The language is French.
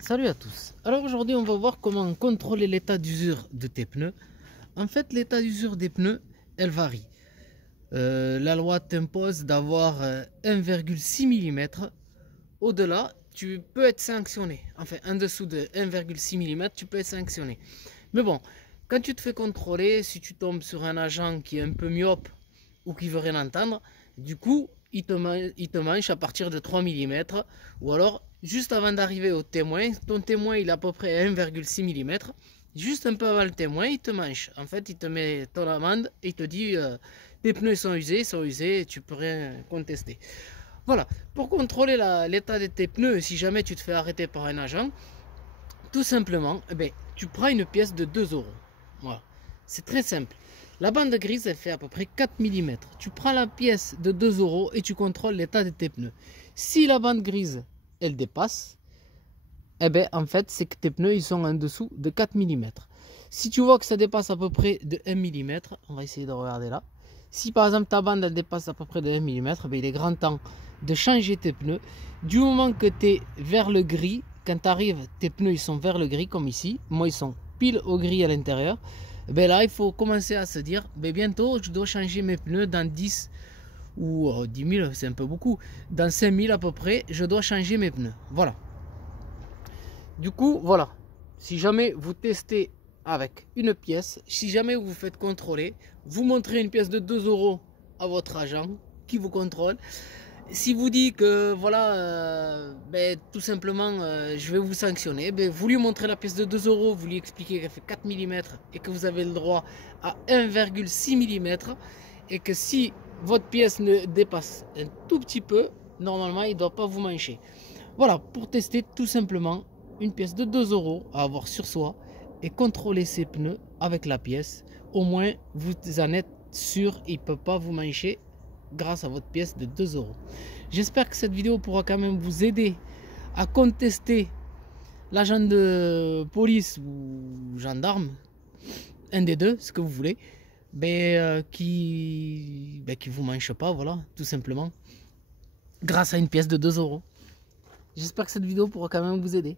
Salut à tous. Alors aujourd'hui on va voir comment contrôler l'état d'usure de tes pneus. En fait l'état d'usure des pneus elle varie. La loi t'impose d'avoir 1,6 mm. Au-delà tu peux être sanctionné. Enfin en dessous de 1,6 mm tu peux être sanctionné. Mais bon, quand tu te fais contrôler, si tu tombes sur un agent qui est un peu myope ou qui veut rien entendre, du coup il te manche à partir de 3 mm, ou alors juste avant d'arriver au témoin, ton témoin il a à peu près 1,6 mm, juste un peu avant le témoin il te manche. En fait il te met ton amende et il te dit tes pneus sont usés et tu peux rien contester. Voilà, pour contrôler l'état de tes pneus, si jamais tu te fais arrêter par un agent, tout simplement, tu prends une pièce de 2 euros. Voilà, c'est très simple. La bande grise, elle fait à peu près 4 mm. Tu prends la pièce de 2 euros et tu contrôles l'état de tes pneus. Si la bande grise, elle dépasse, en fait, c'est que tes pneus, ils sont en dessous de 4 mm. Si tu vois que ça dépasse à peu près de 1 mm, on va essayer de regarder là. Si par exemple ta bande, elle dépasse à peu près de 1 mm, il est grand temps de changer tes pneus. Du moment que tu es vers le gris, quand tu arrives, tes pneus, ils sont vers le gris, comme ici. Moi, ils sont pile au gris à l'intérieur. Là, il faut commencer à se dire, bientôt, je dois changer mes pneus dans 10 ou 10 000, c'est un peu beaucoup. Dans 5 000 à peu près, je dois changer mes pneus. Voilà. Du coup, voilà. Si jamais vous testez avec une pièce, si jamais vous vous faites contrôler, vous montrez une pièce de 2 euros à votre agent qui vous contrôle. Si vous dit que voilà, tout simplement je vais vous sanctionner, vous lui montrez la pièce de 2 euros, vous lui expliquez qu'elle fait 4 mm et que vous avez le droit à 1,6 mm et que si votre pièce ne dépasse un tout petit peu, normalement il ne doit pas vous mancher. Voilà, pour tester tout simplement une pièce de 2 euros à avoir sur soi et contrôler ses pneus avec la pièce. Au moins vous en êtes sûr, il ne peut pas vous mancher grâce à votre pièce de 2 euros. J'espère que cette vidéo pourra quand même vous aider à contester l'agent de police ou gendarme, un des deux, ce que vous voulez, qui vous manche pas, voilà, tout simplement, grâce à une pièce de 2 euros. J'espère que cette vidéo pourra quand même vous aider.